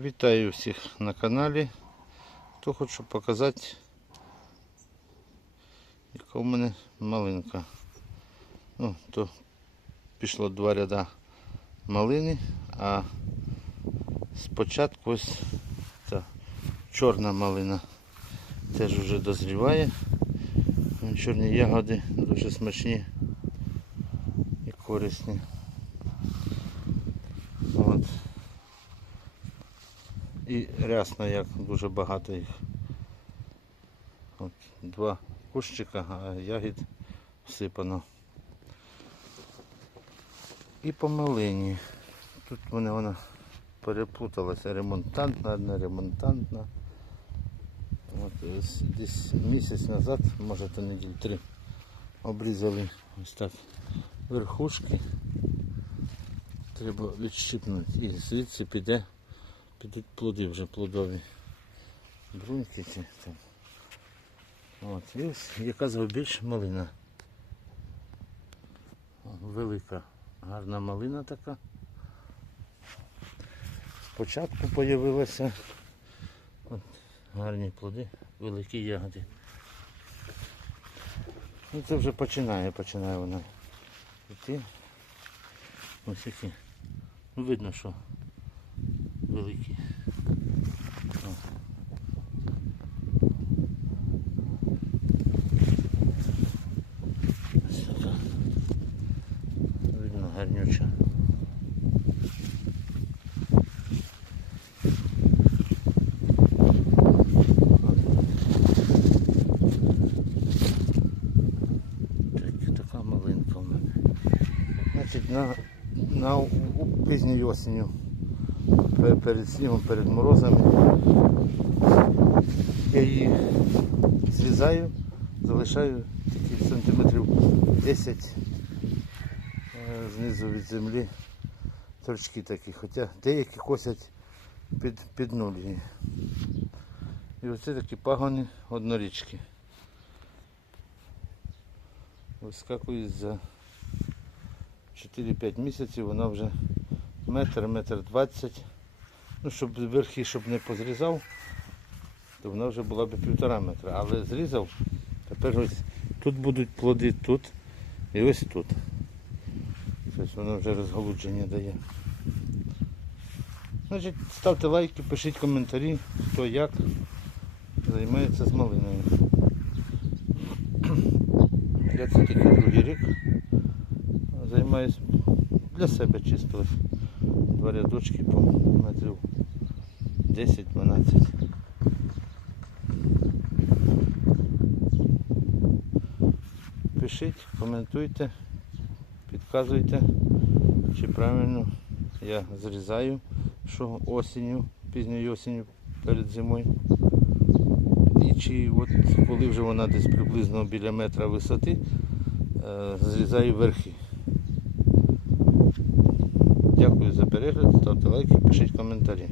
Вітаю всіх на каналі. То хочу показати, яка у мене малинка. Ну, то пішло два ряда малини, а спочатку ось ця чорна малина теж вже дозріває. Чорні ягоди дуже смачні і корисні. От. І рясно, як дуже багато їх. От два кущика, а ягід всипано. І по малині. Тут мене вона переплуталася. Ремонтантна, не ремонтантна. От, десь місяць назад, може то неділь три, обрізали ось так верхушки. Треба відщипнути. І звідси піде підуть плоди вже плодові. Бруньки ці там. От, і ось яка більш малина. Велика, гарна малина така. Спочатку появилися от, гарні плоди, великі ягоди. Ну це вже починає, починає вона йти. Ось які. Ну, видно, що великі. Видно гарнюча. Так, така малинка в мене. На, на у осінню перед снігом, перед морозами. Я її зрізаю, залишаю тільки сантиметрів 10 е, знизу від землі торчки такі, хоча деякі косять під, під нуль. І оце такі пагони однорічки. Вискакують за 4-5 місяців, вона вже метр, метр двадцять. Ну, щоб верхи, щоб не позрізав, то вона вже була б півтора метра. Але зрізав, тепер ось тут будуть плоди тут і ось тут. Тобто воно вже розголудження дає. Значить, ставте лайки, пишіть коментарі, хто як займається з малиною. Я це тільки другий рік займаюся для себе чисто. Два рядочки по метрів 10-12. Пишіть, коментуйте, підказуйте, чи правильно я зрізаю, що осінню, пізньою осінню перед зимою. І чи от коли вже вона десь приблизно біля метра висоти, е, зрізаю верхи. Дякую за перегляд, ставте лайки, пишіть коментарі.